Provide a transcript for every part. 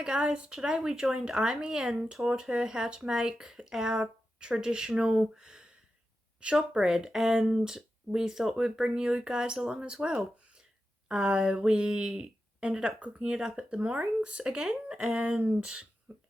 Hi guys, today we joined Imee and taught her how to make our traditional shortbread, and we thought we'd bring you guys along as well. We ended up cooking it up at the moorings again and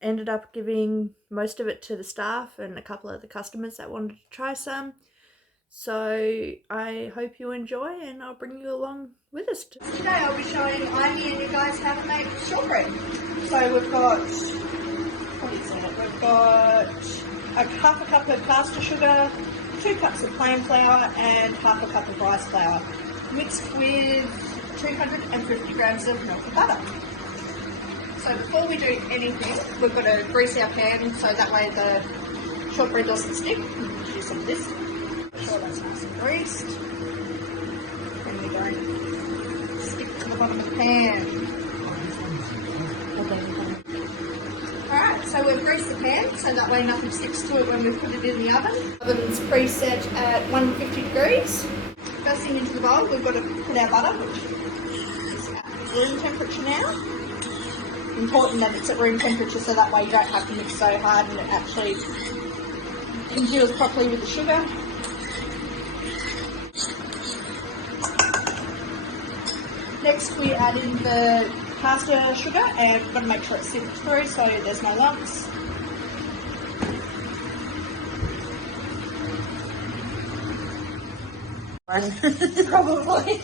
ended up giving most of it to the staff and a couple of the customers that wanted to try some. So I hope you enjoy, and I'll bring you along with us. Today I'll be showing Imee and you guys how to make shortbread. So we've got, what is it? We've got half a cup of caster sugar, 2 cups of plain flour and half a cup of rice flour, mixed with 250 grams of milk and butter. So before we do anything, we've got to grease our pan so that way the shortbread doesn't stick. We'll do some of this. Make sure that's nice and greased. And we don't stick to the bottom of the pan. Alright, so we've greased the pan so that way nothing sticks to it when we put it in the oven. The oven's preset at 150 degrees. First thing into the bowl, we've got to put our butter, which is at room temperature now. Important that it's at room temperature so that way you don't have to mix so hard and it actually congeals properly with the sugar. Next we add in the caster sugar and we've got to make sure it's sifted through so there's no lumps. Probably.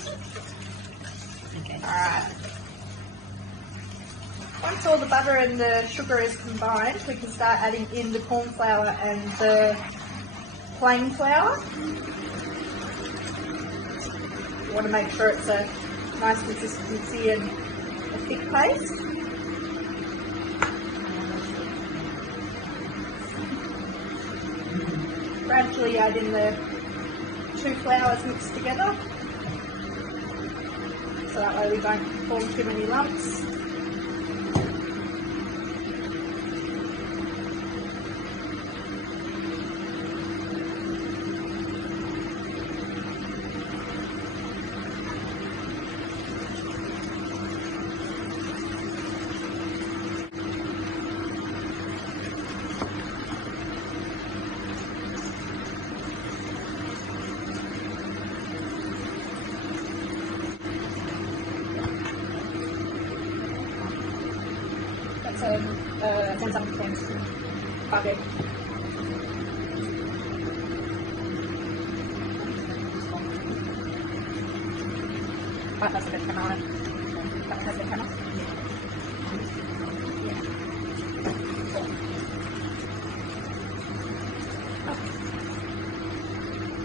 Okay. Alright. Once all the butter and the sugar is combined, we can start adding in the corn flour and the plain flour. You want to make sure it's a nice consistency and a thick paste. Gradually add in the 2 flours mixed together, so that way we don't form too many lumps. Ten something things. Bucket. That has a bit of camera on it. That has a bit of camera.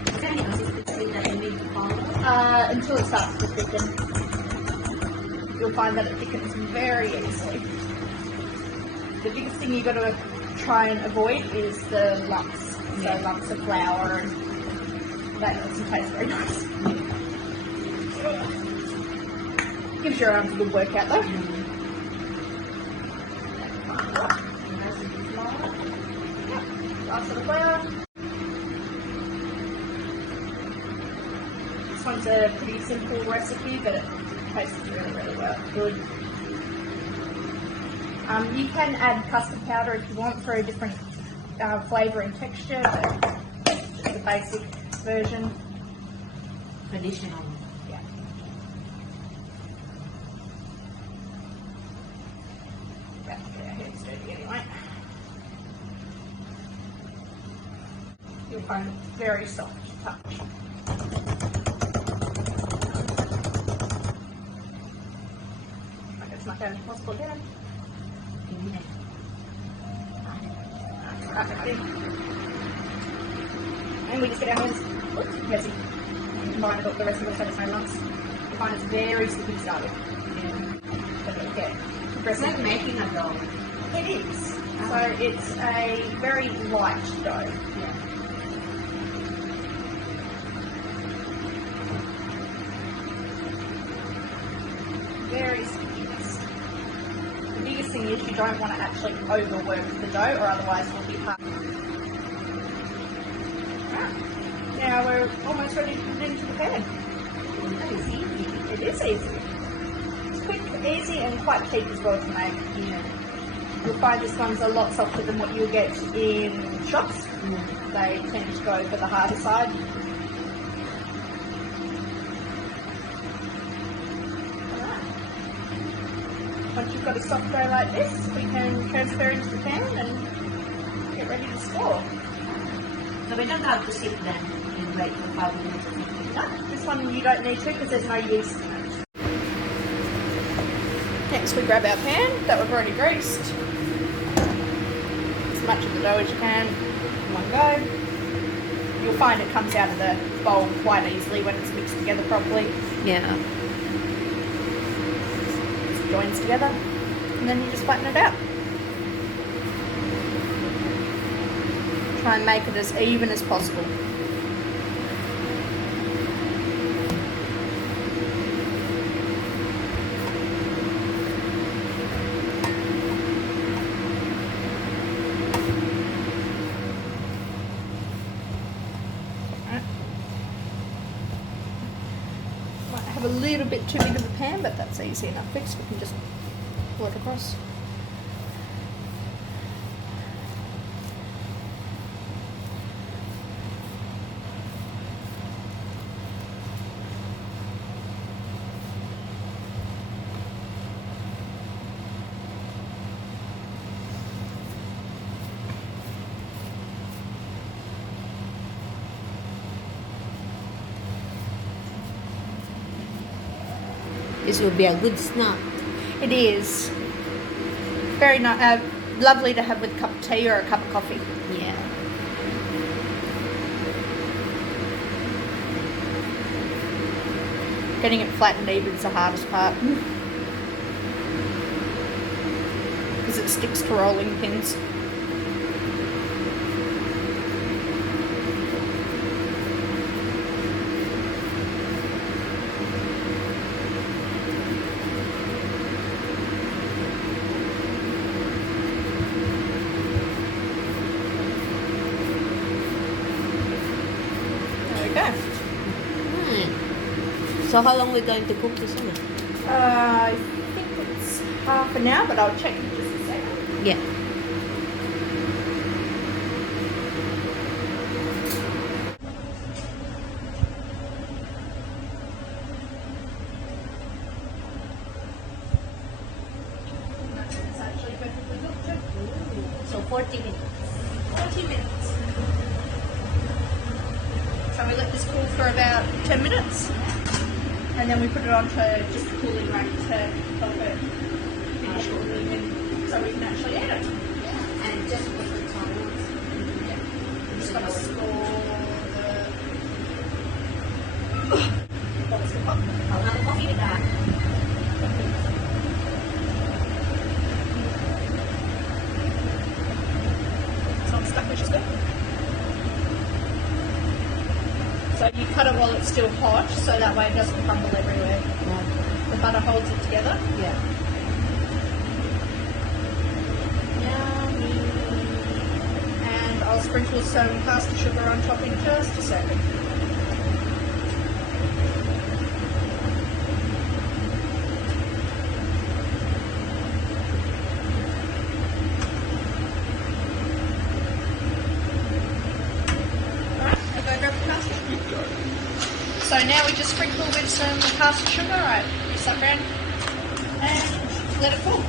Is there any other recipe that you need to follow? Until it starts to thicken. You'll find that it thickens very easily. The biggest thing you've got to try and avoid is the lumps. So lumps of flour, and that doesn't taste very nice. Gives your arms a good workout though. Last of the flour. This one's a pretty simple recipe, but it tastes really, really good. You can add custard powder if you want for a different flavour and texture, but the basic version. Traditional. Yeah. Get our hands dirty anyway. You'll find it very soft to touch. Like it's not going to be possible again. And we just get our hands messy and combine it with the rest of the satisfying lumps. You find it's very sticky to start with. But it'll get It's like making a dough. It is. So it's a very light dough. Yeah. Very stickiness. The biggest thing is you don't want to actually overwork the dough, or otherwise it'll be hard. Now we're almost ready to put it into the pan. That is easy. It is easy. It's quick, easy, and quite cheap as well to make. Yeah. You'll find this one's a lot softer than what you'll get in shops. They tend to go for the harder side. Once you've got a soft dough like this, we can transfer into the pan and get ready to store. So we don't have to sit then and wait for 5 minutes or something. No, this one you don't need to because there's no yeast in it. Next we grab our pan that we've already greased. As much of the dough as you can in one go. You'll find it comes out of the bowl quite easily when it's mixed together properly. Yeah. Just joins together and then you just flatten it out. Try and make it as even as possible. Might have a little bit too big of a pan, but that's easy enough fix. We can just pull it across. This will be a good snack. It is very lovely to have with a cup of tea or a cup of coffee. Yeah. Getting it flat and even is the hardest part because it sticks to rolling pins. There we go. So how long are we going to cook this one? I think it's half an hour, but I'll check in just a second. Yeah. It's actually perfectly cooked. So 40 minutes. 40 minutes. So we let this cool for about 10 minutes. And then we put it onto just a cooling rack to help it finish cooling and so we can actually eat it. And just put the towels. I'm just going to store the box of pop. I'll have a coffee with that. It's not stuck, which is good. So you cut it while it's still hot, so that way it doesn't crumble everywhere. The butter holds it together. Yeah. Yummy. And I'll sprinkle some caster sugar on top in just a second. So now we just sprinkle with some caster sugar, right? Mix that around and let it cool.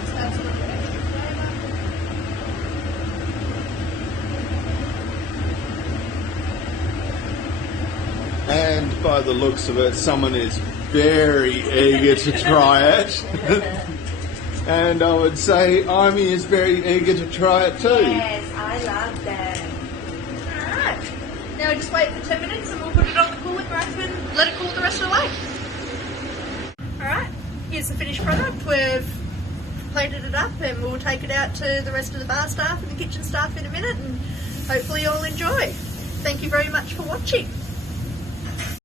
Just add some extra flavour. And by the looks of it, someone is very eager to try it. And I would say Imee is very eager to try it too. Yes, I love that. Alright. Now we just wait for 10 minutes and we'll put it on the cooling rack and let it cool the rest of the way. Alright, here's the finished product. We've plated it up and we'll take it out to the rest of the bar staff and the kitchen staff in a minute and hopefully you'll enjoy. Thank you very much for watching.